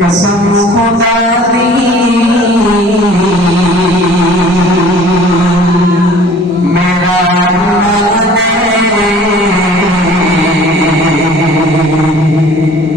कसम खुदा दी मेरा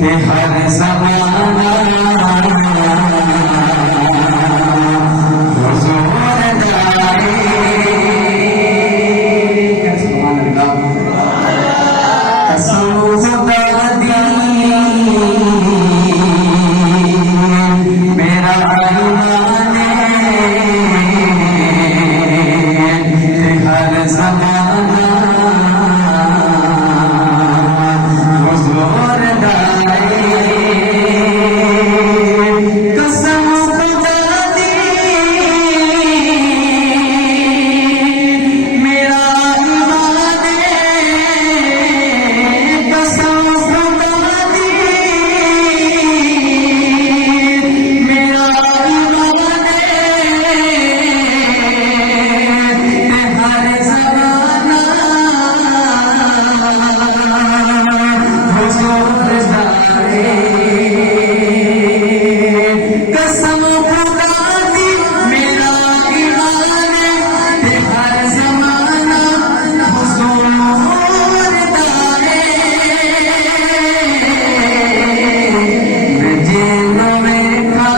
ते हर ज़माना हुज़ूर दाए। कसम खुदा दी मेरा ईमान ते हर ज़माना हुज़ूर दाए। कसम खुदा दी मेरा ईमान कसम खुदा दी मेरा ईमान ते हर ज़माना हुज़ूर दाए। कसम खुदा दी मेरा ईमान ते हर ज़माना हुज़ूर दाए। मैं जिन्नो वेखा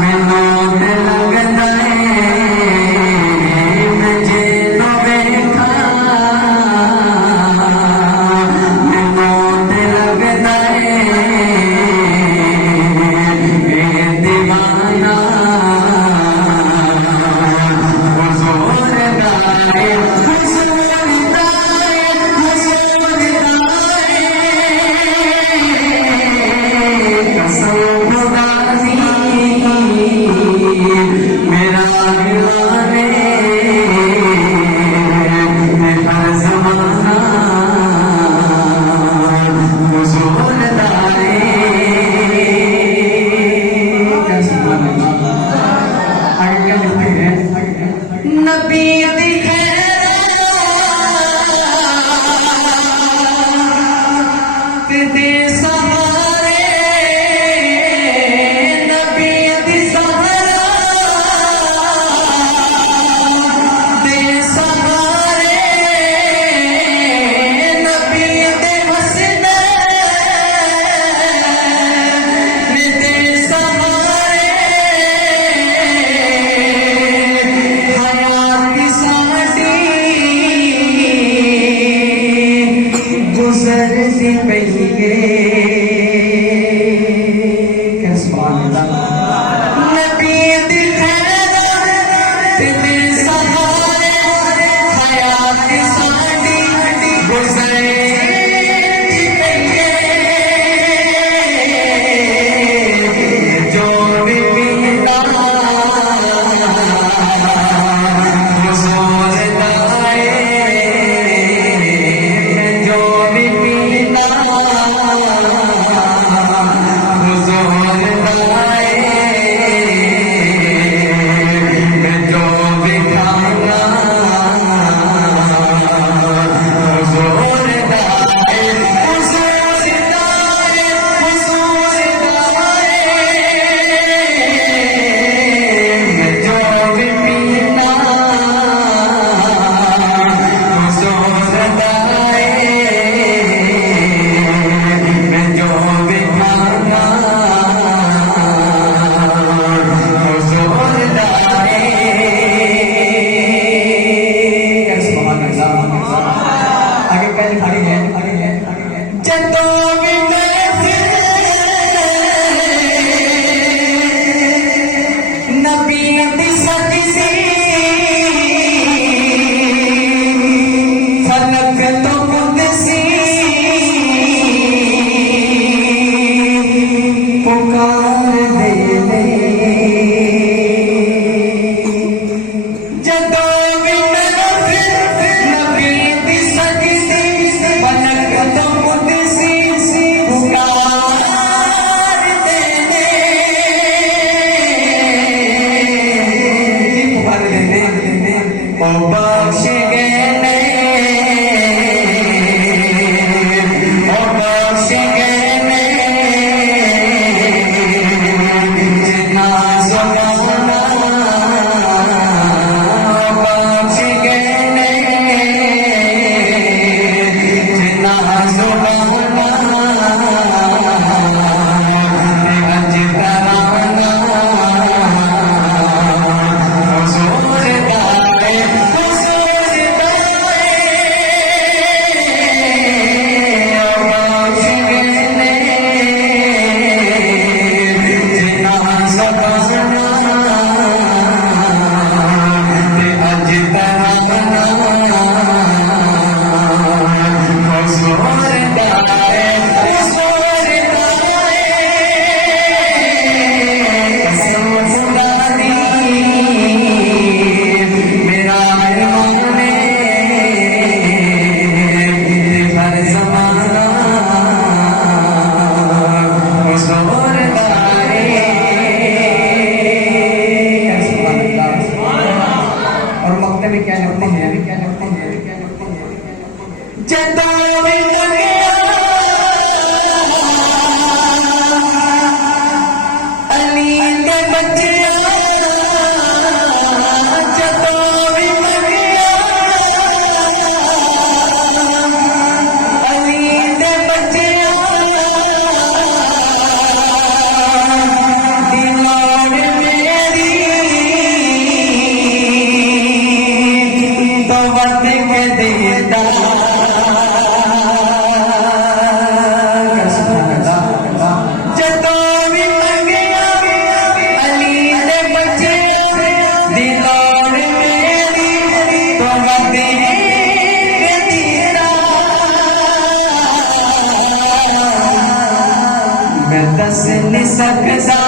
मैनू ते लगदा है मैं जिन्नो वेखा मैनू ते लगदा है दीवाना हुज़ूर दाए। हुज़ूर दाए हुज़ूर दाए। कसम खुदा दी मेरा ईमान ते हर ज़माना हुज़ूर दाए। नबी दी खैरात दे सहारे नबी दी सहारात दे सहारे नबी दे हसनैन दे सहारे हयात साडी गुज़रती पई है। क्या सुभान अल्लाह। नबी दी खैरात दे सहारे हयात साडी गुज़रती पई है। जो भी पीता हुज़ूर दाए। जो भी पीता हुज़ूर दाए। जो भी खाना हुज़ूर दाए। हुज़ूर दाए हुज़ूर दाए। जो भी भी क्या लगते हैं जदों भी मंगिया अली दे बच्चिया जदों भी मंगिया अली दे बच्चिया दिलों मेरी तो वक्त के देता दस नहीं सकता